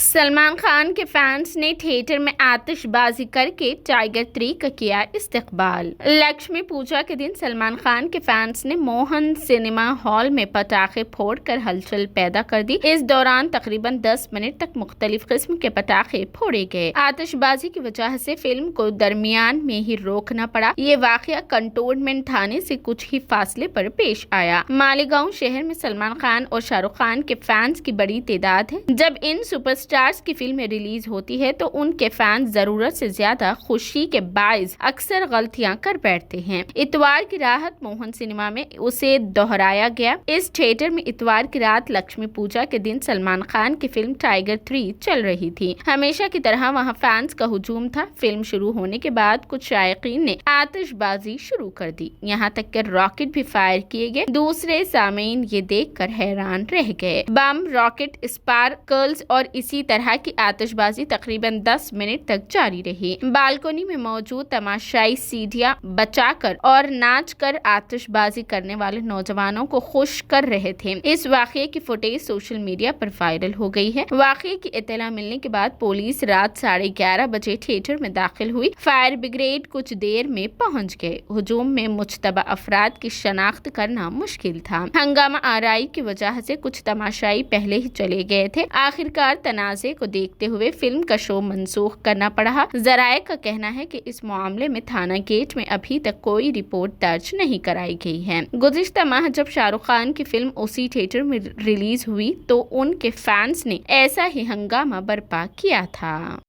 सलमान खान के फैंस ने थिएटर में आतिशबाजी करके टाइगर 3 का किया इस्तकबाल। लक्ष्मी पूजा के दिन सलमान खान के फैंस ने मोहन सिनेमा हॉल में पटाखे फोड़कर हलचल पैदा कर दी। इस दौरान तकरीबन 10 मिनट तक मुख्तलिफ किस्म के पटाखे फोड़े गए। आतिशबाजी की वजह से फिल्म को दरमियान में ही रोकना पड़ा। ये वाकया कंटोनमेंट थाने से कुछ ही फासले पर पेश आया। मालेगांव शहर में सलमान खान और शाहरुख खान के फैंस की बड़ी तादाद है। जब इन सुपरस्टार्स की फिल्में रिलीज होती है तो उनके फैंस जरूरत से ज्यादा खुशी के बायस अक्सर गलतियां कर बैठते हैं। इतवार की रात मोहन सिनेमा में उसे दोहराया गया। इस थिएटर में इतवार की रात लक्ष्मी पूजा के दिन सलमान खान की फिल्म टाइगर 3 चल रही थी। हमेशा की तरह वहां फैंस का हुजूम था। फिल्म शुरू होने के बाद कुछ शायकीन ने आतिशबाजी शुरू कर दी। यहाँ तक कि रॉकेट भी फायर किए गए। दूसरे सामीन ये देखकर हैरान रह गए। बम, रॉकेट, स्पार्कल्स और इसी तरह की आतिशबाजी तकरीबन 10 मिनट तक जारी रही। बालकोनी में मौजूद तमाशाई सीढ़ियां बचाकर और नाच कर आतिशबाजी करने वाले नौजवानों को खुश कर रहे थे। इस वाकये की फुटेज सोशल मीडिया पर वायरल हो गई है। वाकये की इत्तला मिलने के बाद पुलिस रात 11:30 बजे थिएटर में दाखिल हुई। फायर ब्रिगेड कुछ देर में पहुंच गए। हुजूम में मुश्तबा अफराद की शनाख्त करना मुश्किल था। हंगामा आराई की वजह से कुछ तमाशाई पहले ही चले गए थे। आखिरकार तनाज़े को देखते हुए फिल्म का शो मनसूख करना पड़ा। जराये का कहना है कि इस मामले में थाना गेट में अभी तक कोई रिपोर्ट दर्ज नहीं कराई गई है। गुज़िश्ता माह जब शाहरुख खान की फिल्म उसी थिएटर में रिलीज हुई तो उनके फैंस ने ऐसा ही हंगामा बर्पा किया था।